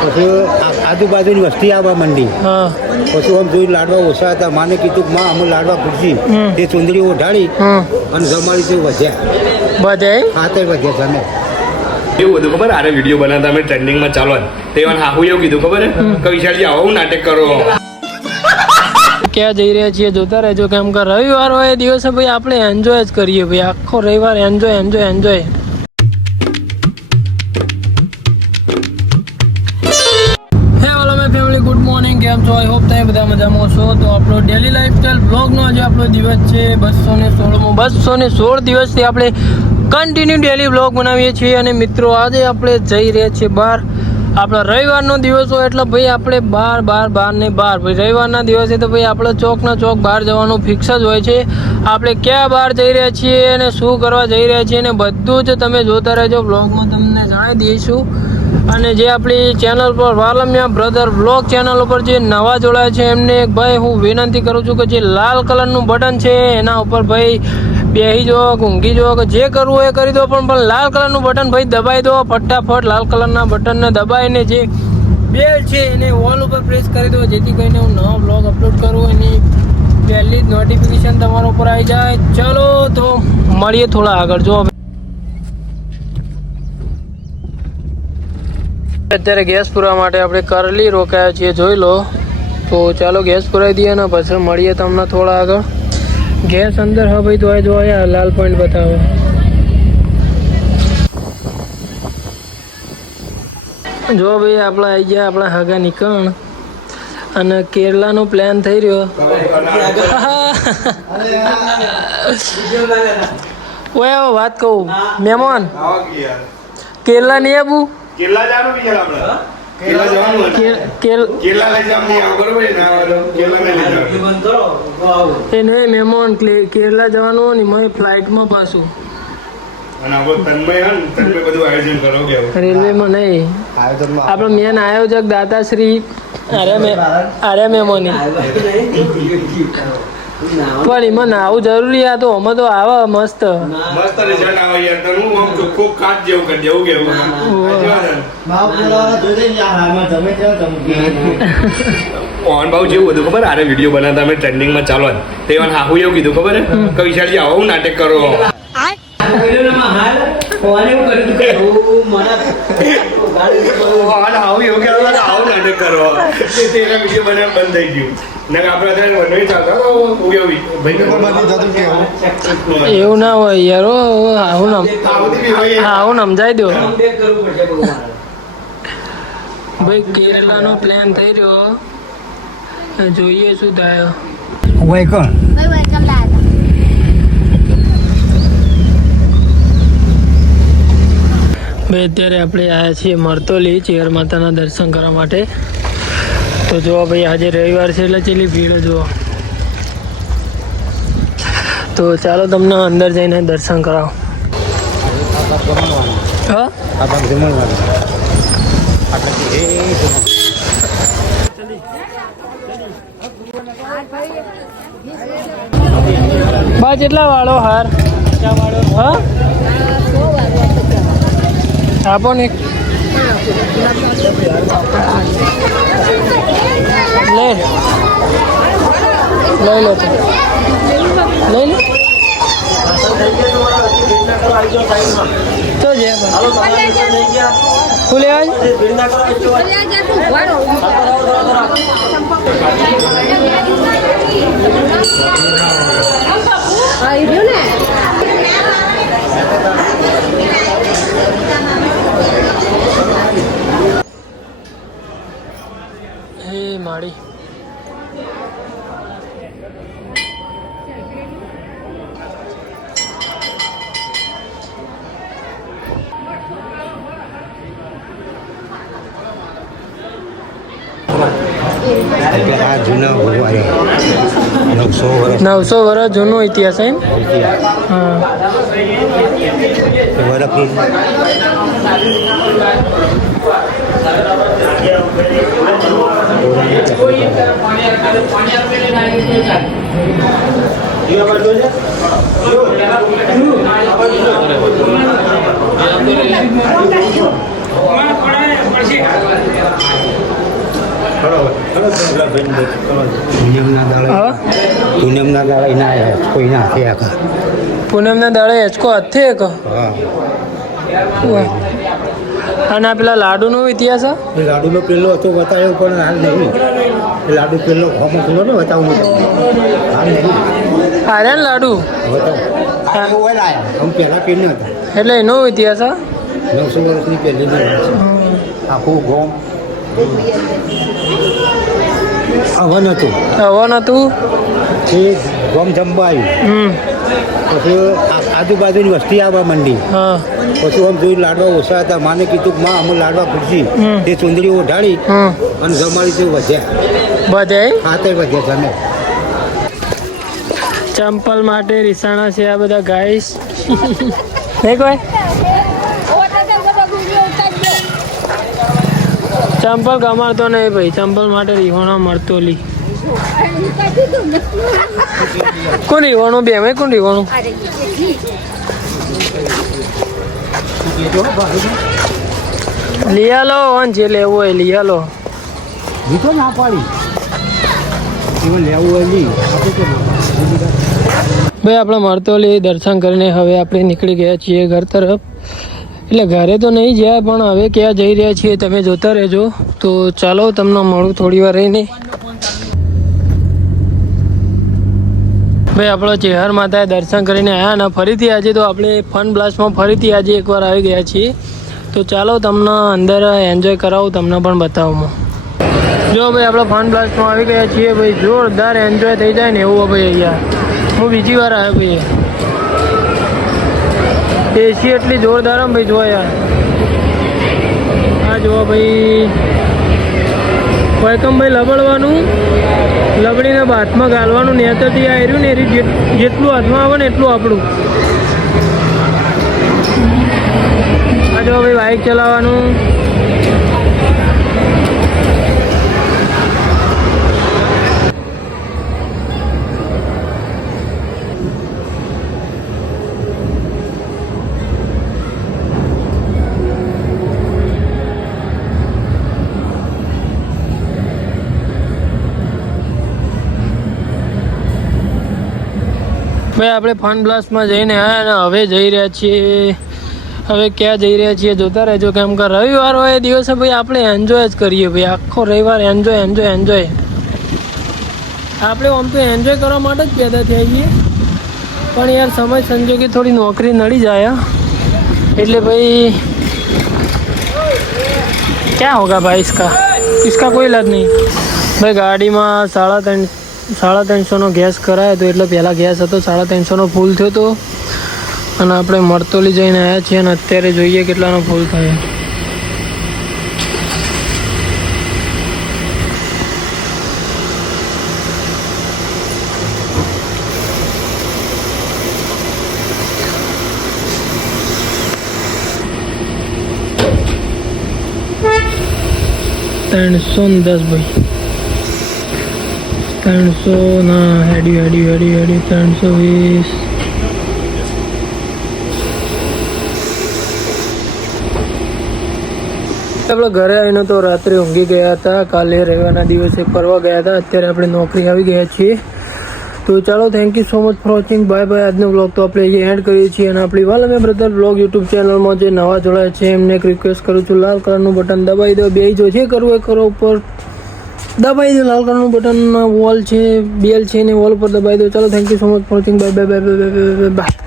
પછી આજુબાજુની વસ્તી આવવા માંડી. પછી આમ જોઈ લાડવા ઓછા હતા. માને કીધું કે માં અમે લાડવા પૂછી તે ચુંદડી ઓઢાડી અને જમાડી તે વધ્યા હા તે વધ્યા જમે એવું બધું ખબર આરે વિડીયો બનાવતા અમે ટ્રેન્ડિંગમાં ચાલો તે હાહુ એવું કીધું ખબર કે વિશાલજી આવું નાટક કરો. ક્યાં જઈ રહ્યા છીએ જોતા રહેજો. કેમ કે રવિવાર હોય એ દિવસે ભાઈ આપણે એન્જોય જ કરીએ ભાઈ. આખો રવિવાર એન્જોય એન્જોય એન્જોય. હે ઓલો માય ફેમિલી, ગુડ મોર્નિંગ. કેમ છો? આઈ હોપ તમે બધા મજામાં છો. તો આપણો ડેલી લાઈફસ્ટાઈલ બ્લોગનો આજે આપણો દિવસ છે 216મો. 216 દિવસથી આપણે કન્ટિન્યુ ડેલી બ્લોગ બનાવીએ છીએ. અને મિત્રો આજે આપણે જઈ રહ્યા છીએ બહાર. આપણો રવિવારનો દિવસ હોય એટલે ભાઈ આપણે બહાર ને બહાર ભાઈ રવિવારના દિવસે તો ભાઈ આપણે ચોકના ચોક બહાર જવાનું ફિક્સ જ હોય છે. આપણે ક્યાં બહાર જઈ રહ્યા છીએ અને શું કરવા જઈ રહ્યા છીએ ને બધું જ તમે જોતા રહેજો. બ્લોગમાં તમને જણાવી દઈશું. અને જે આપણી ચેનલ પર વાલમિયા બ્રધર બ્લોગ ચેનલ ઉપર જે નવા જોડાયા છે એમને ભાઈ હું વિનંતી કરું છું કે જે લાલ કલરનું બટન છે એના ઉપર ભાઈ બેહી જો ઊંઘી જો કે જે કરવું એ કરી દો, પણ લાલ કલરનું બટન ભાઈ દબાઈ દો ફટાફટ. લાલ કલરના બટનને દબાઈને જે બેલ છે એને ઓલ ઉપર પ્રેસ કરી દો, જેથી કરીને હું નવો બ્લોગ અપલોડ કરું એની પહેલી જ નોટિફિકેશન તમારા ઉપર આવી જાય. ચલો તો મળીએ થોડા આગળ. જો અત્યારે ગેસ પૂરવા માટે આપણે કરલી રોકાયા છીએ, જોઈ લો. તો ચાલો ગેસ પુરાવી દઈએ ને પછી મળીએ તમને થોડા આગળ. ગેસ અંદર હા ભાઈ તો આ લાલ પોઈન્ટ બતાવે. જો ભાઈ આપણે આવી ગયા આપણા હગા નીકળ અને કેરલાનો પ્લાન થઈ રહ્યો. ઓય વાત કહું મહેમાન, કેરલા નહીં આવું? કેરલા જવાનું વિચાર આપણે કેરલા જવાનું કેરલા લઈ જાવ નહીં આવ બરોબર ને કેરલા લઈ જાવ એ નહીં મહેમાન કેરલા જવાનું ને મેં ફ્લાઇટમાં પાછું અને હવે તન્મય બધું આયોજન કરો કે રેલવેમાં નહીં આપણે મેન આયોજક દાતાશ્રી અરે મહેમાની પણ એમાં નાવું જરૂરી. આ તો અમે તો આવે મસ્ત રિઝલ્ટ આવે યાર. તો હું આમ ચોખ્ખો કાટ જેવું કરી દેવું કેવું મોહન ભાવ જેવું બધું ખબર આરે વિડીયો બનાવતા અમે ટ્રેન્ડિંગમાં ચાલો તે હાહુ એવું કીધું ખબર કે વિશાલજી આવું નાટક કરો. એવું ના હોય યાર. આવું સમજાઈ દો ભાઈ. કેરલાનો પ્લાન થઈ રહ્યો, જોઈએ શું થાય. ભાઈ અત્યારે આપણે આવ્યા છીએ મરતોલી ચેર માતાના દર્શન કરવા માટે. તો જો ભાઈ આજે રવિવાર છે એટલે ચેલી ભીડ જુઓ. તો ચાલો તમને અંદર જઈને દર્શન કરાવો. હા બા કેટલા વાળો હાર? હા આપો ને લઈ લો તો લઈ લો તો જે ખુલે આજ માડી જૂના 900 વર્ષ જૂનો ઇતિહાસ છે. હા હા પૂનમના દાડા એના આવ્યા કોઈના હાથે આખા પૂનમના દાડે હેચકો હાથે એક હા અને આ પેલા લાડુનો ઇતિહાસ હા? એ લાડુનો પેલો હતો બતાવ્યો પણ હાલ નહીં એ લાડુ પેલો ખોમો પેલો ને બતાવું હાલ નહીં આર્યન લાડુ બતાવો હું પહેલાં પેલી હતા એટલે એનો ઇતિહાસ હા? 900 વર્ષની પહેલીની વાત છે આખું ગોમ હવન હતું હવન હતું એ ગોમ જમવા આવ્યું પછી આજુબાજુની વસ્તી આવવા માંડી હા પછી આમ જોઈ લાડવા ઓછા હતા માને કીધું કે માં અમે લાડવા પૂછી તે ચુંદડી ઓઢાડી અને જમાડી તે વધ્યા બધે હાથે વધ્યા તમે ચંપલ માટે રીસાણા છે આ બધા ગાઈસ નહીં કોઈ ચંપલ કમાડતો નહીં ભાઈ ચંપલ માટે રીહોણા મળતો લી કોણ રીવાનું બે મેં કોણ રીવાનું लिया लो वन जे लेवो है लिया लो દીધો ના પાડી એવું લેવું હોય નહીં ભાઈ આપણે મરતોલી દર્શન કરીને હવે આપણે નીકળી ગયા છીએ ઘર તરફ એટલે ઘરે તો નહીં ગયા પણ હવે ક્યાં જઈ રહ્યા છીએ તમે જોતા રહેજો તો ચાલો તમને મળું થોડી વાર રહીને ભાઈ આપણો ચેહર માતાએ દર્શન કરીને આવ્યા ને ફરીથી આજે તો આપણે ફન બ્લાસ્ટમાં ફરીથી આજે એકવાર આવી ગયા છીએ તો ચાલો તમને અંદર એન્જોય કરાવું તમને પણ બતાવું જો ભાઈ આપણે ફન બ્લાસ્ટમાં આવી ગયા છીએ ભાઈ જોરદાર એન્જોય થઈ જાય ને એવું ભાઈ અહીંયા હું બીજી વાર આવ્યો ભાઈ એસી એટલી જોરદાર આમ ભાઈ જોવા યાર આ જોવા ભાઈ કોઈકમ ભાઈ લબડવાનું લબડીને હાથમાં ગાલવાનું નેતરથી આ રહ્યું ને એ જેટલું હાથમાં આવે ને એટલું આપણું આ જો ભાઈ બાઇક ચલાવવાનું ભાઈ આપણે ફન બ્લાસ્ટમાં જઈને આવ્યા અને હવે જઈ રહ્યા છીએ હવે ક્યાં જઈ રહ્યા છીએ જોતા રહેજો કેમ કે રવિવાર હોય એ દિવસે ભાઈ આપણે એન્જોય જ કરીએ ભાઈ આખો રવિવાર એન્જોય આપણે આમ તો એન્જોય કરવા માટે જ પેદા થયા છીએ પણ યાર સમય સંજોગે થોડી નોકરી નડી જાય એટલે ભાઈ ક્યાં હોગા ભાઈ इसका कोई इलाज नहीं भाई ગાડીમાં 350નો ગેસ કરાયો તો એટલે પહેલાં ગેસ હતો 350નો ફૂલ થયો હતો અને આપણે મરતોલી જઈને આવ્યા છીએ અને અત્યારે જોઈએ કેટલાનો ફૂલ થાય $310 ભાઈ 300 ના હેડી 320 આપણે ઘરે આવીને તો રાત્રે ઊંઘી ગયા હતા કાલે રવિવારના દિવસે ફરવા ગયા હતા અત્યારે આપણે નોકરી આવી ગયા છીએ તો ચાલો thank you so much for watching bye bye આજનો બ્લોગ તો આપણે અહીંયા એન્ડ કરીએ છીએ અને આપણી વાલમે બ્રધર બ્લોગ યુટ્યુબ ચેનલમાં જે નવા જોડાયા છે એમને એક રિક્વેસ્ટ કરું છું લાલ કલરનું બટન દબાવી દો બે જો જે કરવું એ કરો ઉપર દબાઈ દો લાલ કલરનું બટન વોલ છે બેલ છે ને વોલ ઉપર દબાઈ દો ચાલો thank you so much for watching bye bye bye bye bye